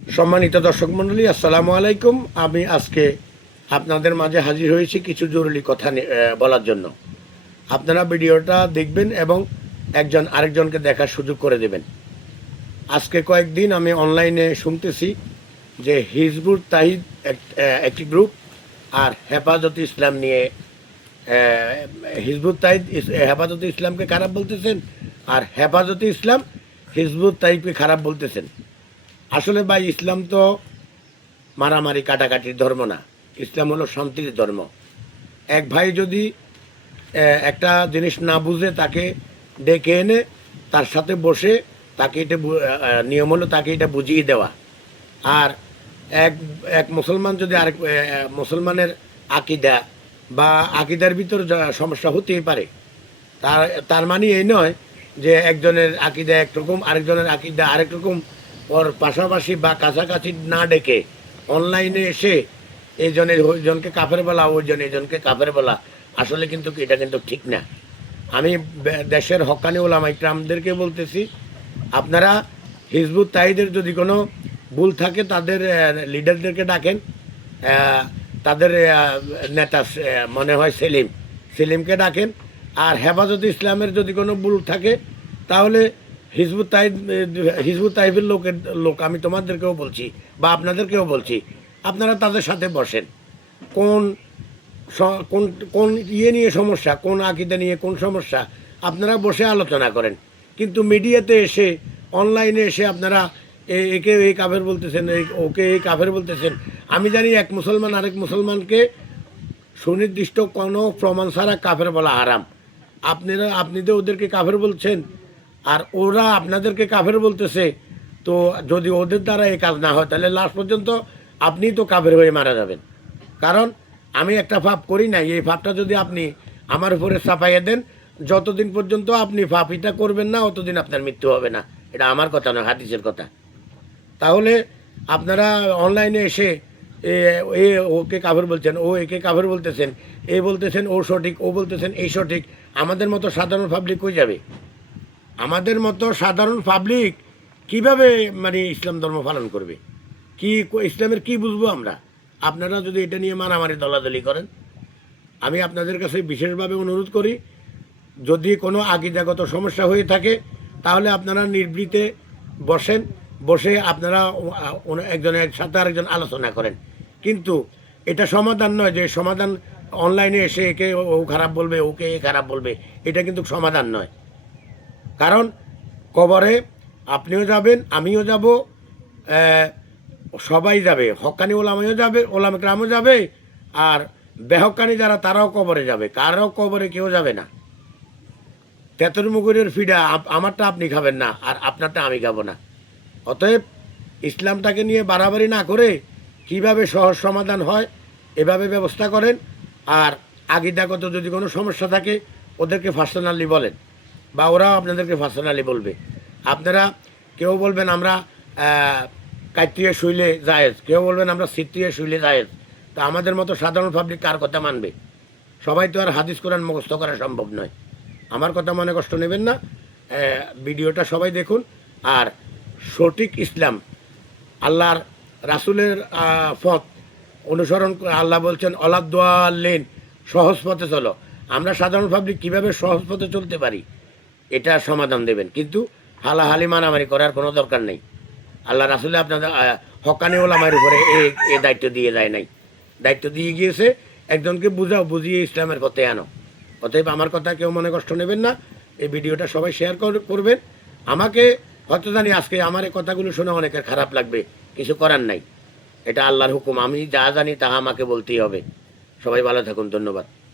সম্মানিত দর্শক মণ্ডলী, আসসালামু আলাইকুম। আমি আজকে আপনাদের মাঝে হাজির হয়েছি কিছু জরুরি কথা বলার জন্য। আপনারা ভিডিওটা দেখবেন এবং একজন আরেকজনকে দেখার সুযোগ করে দেবেন। আজকে কয়েকদিন আমি অনলাইনে শুনতেছি যে হিজবুত তাহিদ একটি গ্রুপ আর হেফাজতে ইসলাম নিয়ে হিজবুত তাহিদ হেফাজতে ইসলামকে খারাপ বলতেছেন, আর হেফাজতে ইসলাম হিজবুত তাহিদকে খারাপ বলতেছেন। আসলে ভাই, ইসলাম তো মারামারি কাটাকাটির ধর্ম না। ইসলাম হলো শান্তির ধর্ম। এক ভাই যদি একটা জিনিস না বুঝে তাকে ডেকে এনে তার সাথে বসে তাকে এটা নিয়ম হলো তাকে এটা বুঝিয়ে দেওয়া। আর এক এক মুসলমান যদি আরেক মুসলমানের আকিদা বা আকিদার ভিতর সমস্যা হতেই পারে, তার তার মানে এই নয় যে একজনের আকিদা একরকম আরেকজনের আকিদা আরেক রকম। ওর পাশাপাশি বা কাছাকাছি না ডেকে অনলাইনে এসে এইজনের ওইজনকে কাফের বলা, ওইজন এইজনকে কাফের বলা, আসলে কিন্তু এটা কিন্তু ঠিক না। আমি দেশের হক্কানি ওলামা ইকরামদেরকে বলতেছি, আপনারা হিজবুত তাহিদের যদি কোনো ভুল থাকে তাদের লিডারদেরকে ডাকেন। তাদের নেতা মনে হয় সেলিমকে ডাকেন। আর হেফাজতে ইসলামের যদি কোনো ভুল থাকে তাহলে হিজবুত তাহিদের লোক আমি তোমাদেরকেও বলছি বা আপনাদেরকেও বলছি, আপনারা তাদের সাথে বসেন। কোন কোন কোন ইয়ে নিয়ে সমস্যা, কোন আকিদা নিয়ে কোন সমস্যা, আপনারা বসে আলোচনা করেন। কিন্তু মিডিয়াতে এসে অনলাইনে এসে আপনারা একে এই কাফের বলতেছেন, ওকে এই কাফের বলতেছেন। আমি জানি এক মুসলমান আরেক মুসলমানকে সুনির্দিষ্ট কোনো প্রমাণ ছাড়া কাফের বলা হারাম। আপনি তো ওদেরকে কাফের বলছেন আর ওরা আপনাদেরকে কাফের বলতেছে। তো যদি ওদের দ্বারা এই কাজ না হয় তাহলে লাস্ট পর্যন্ত আপনিই তো কাফের হয়ে মারা যাবেন। কারণ আমি একটা পাপ করি না, এই পাপটা যদি আপনি আমার উপরে চাপাইয়া দেন, যতদিন পর্যন্ত আপনি পাপিটা করবেন না অতদিন আপনার মৃত্যু হবে না। এটা আমার কথা নয়, হাদিসের কথা। তাহলে আপনারা অনলাইনে এসে এ ওকে কাফের বলছেন, ও একে কাফের বলতেছেন, এ বলতেছেন ও সঠিক, ও বলতেছেন এই সঠিক। আমাদের মতো সাধারণ পাবলিক কই যাবে? আমাদের মতো সাধারণ পাবলিক কিভাবে মানে ইসলাম ধর্ম পালন করবে? কি ইসলামের কি বুঝবো আমরা? আপনারা যদি এটা নিয়ে মারামারি দলাদলি করেন, আমি আপনাদের কাছে বিশেষভাবে অনুরোধ করি, যদি কোনো আকিদাগত সমস্যা হয়ে থাকে তাহলে আপনারা নির্ভীতে বসেন, বসে আপনারা একজনের সাথে আরেকজন আলোচনা করেন। কিন্তু এটা সমাধান নয় যে সমাধান অনলাইনে এসে একে ও খারাপ বলবে, ওকে এ খারাপ বলবে, এটা কিন্তু সমাধান নয়। কারণ কবরে আপনিও যাবেন, আমিও যাব, সবাই যাবে, হক্কানি ওলামাও যাবে, ওলামা কেরামও যাবে, আর বেহক্কানি যারা তারাও কবরে যাবে। কারও কবরে কেউ যাবে না। তেতর মুগুরের ফিডা আমারটা আপনি খাবেন না, আর আপনারটা আমি খাবো না। অতএব ইসলামটাকে নিয়ে বাড়াবাড়ি না করে কিভাবে সহজ সমাধান হয় এভাবে ব্যবস্থা করেন। আর আকিদাগত যদি কোনো সমস্যা থাকে ওদেরকে পার্সোনালি বলেন, বা ওরাও আপনাদেরকে পার্সোনালি বলবে। আপনারা কেউ বলবেন আমরা কাটিয়ে শুইলে জায়েজ, কেউ বলবেন আমরা সিটিয়ে শুইলে জায়েজ। তো আমাদের মতো সাধারণ পাবলিক কার কথা মানবে? সবাই তো আর হাদিস কোরআন মুখস্থ করা সম্ভব নয়। আমার কথা মনে কষ্ট নেবেন না। ভিডিওটা সবাই দেখুন। আর সঠিক ইসলাম আল্লাহর রাসুলের পথ অনুসরণ আল্লাহ বলছেন অলাদ্দাল্লিন, সহজ পথে চলো। আমরা সাধারণ পাবলিক কীভাবে সহজ পথে চলতে পারি এটা সমাধান দেবেন। কিন্তু হালাহালি মারামারি করার কোনো দরকার নেই। আল্লাহ রাসুলে আপনাদের হক্কানি ওলামার উপরে এই দায়িত্ব দিয়ে যায় নাই, দায়িত্ব দিয়ে গিয়েছে একজনকে বুঝিয়ে ইসলামের পথে আনো। অতএব আমার কথা কেউ মনে কষ্ট নেবেন না। এই ভিডিওটা সবাই শেয়ার করবেন। আমাকে হয়তো জানি আজকে আমার এই কথাগুলো শুনে অনেকের খারাপ লাগবে, কিছু করার নাই, এটা আল্লাহর হুকুম। আমি যা জানি তা আমাকে বলতেই হবে। সবাই ভালো থাকুন, ধন্যবাদ।